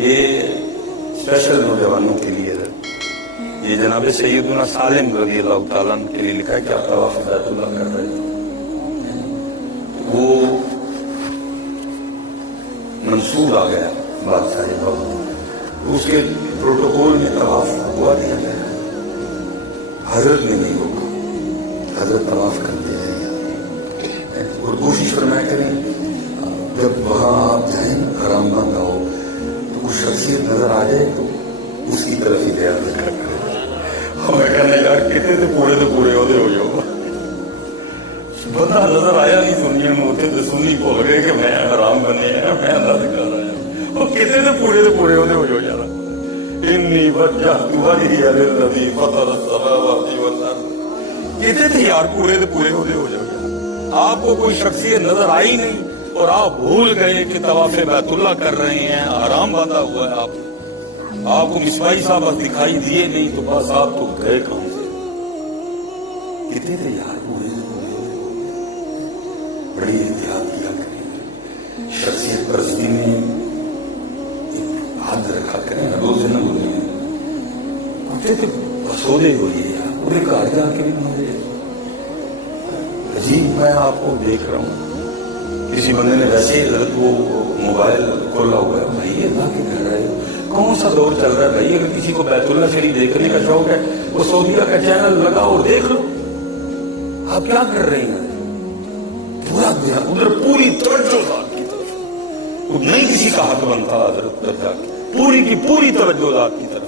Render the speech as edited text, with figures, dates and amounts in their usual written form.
یہ اسپیشل نوجوانوں کے لیے ہے. یہ جناب سیدنا سالم رضی اللہ تعالیٰ عنہ کے لیے لکھا ہے کہ آپ طواف بیت اللہ کر رہے تھے. وہ منصور آ گیا بادشاہ بہت، اس کے پروٹوکول میں طواف ہوا دیا گیا. حضرت نے نہیں ہوگا، حضرت طواف کرتے ہیں. اور کوشش فرمایا کریں جب وہاں آپ جائیں حرام بند ہو تو کچھ شخصیت نظر آ جائے تو اس کی طرف ہی دھیان رکھا کریں. ہمیں کہنا یار کتنے تو پورے ہوتے ہو جاؤ. بندہ نظر آیا نہیں دنیا میں ہوتے تو سنی بول گئے کہ میں حرام بنے ہیں، میں اللہ دکھا رہا ہوں. وہ کتنے تو پورے ہوتے ہو جاؤ یار. انی وجہت وجہی للذی فطر السماوات والارض. کتنے تھے یار پورے ہوتے ہو جاؤ یار. آپ کو کوئی شخصیت نظر آئی نہیں اور آپ بھول گئے کہ طواف بیت اللہ کر رہے ہیں، حرام باندھا ہوا ہے. آپ کو مصباحی صاحب بس دکھائی دیے نہیں تو بس آپ تو گئے کہاں سے. کتنے تھے یار پورے بڑی احتیاط کیا کریں. شخصیت پرستی میں حد رکھا کریں، نہ سے نہ بولیں. کتنے تھے بسودے ہوئے یار پورے گھر جا کے بھی مجھے عجیب. میں آپ کو دیکھ رہا ہوں کسی بندے نے ویسے ہی حضرت وہ موبائل کھولا ہوا ہے. بھائی اللہ کے گھر رہے ہو، کون سا دور چل رہا ہے بھائی؟ اگر کسی کو بیت اللہ شریف دیکھنے کا شوق ہے وہ سعودیہ کا چینل لگاؤ اور دیکھ لو. آپ کیا کر رہے ہیں؟ پورا ادھر پوری توجہ ذات کی طرف، نہیں کسی کا حق بنتا حضرت پر جا کے، پوری کی پوری توجہ ذات کی طرف.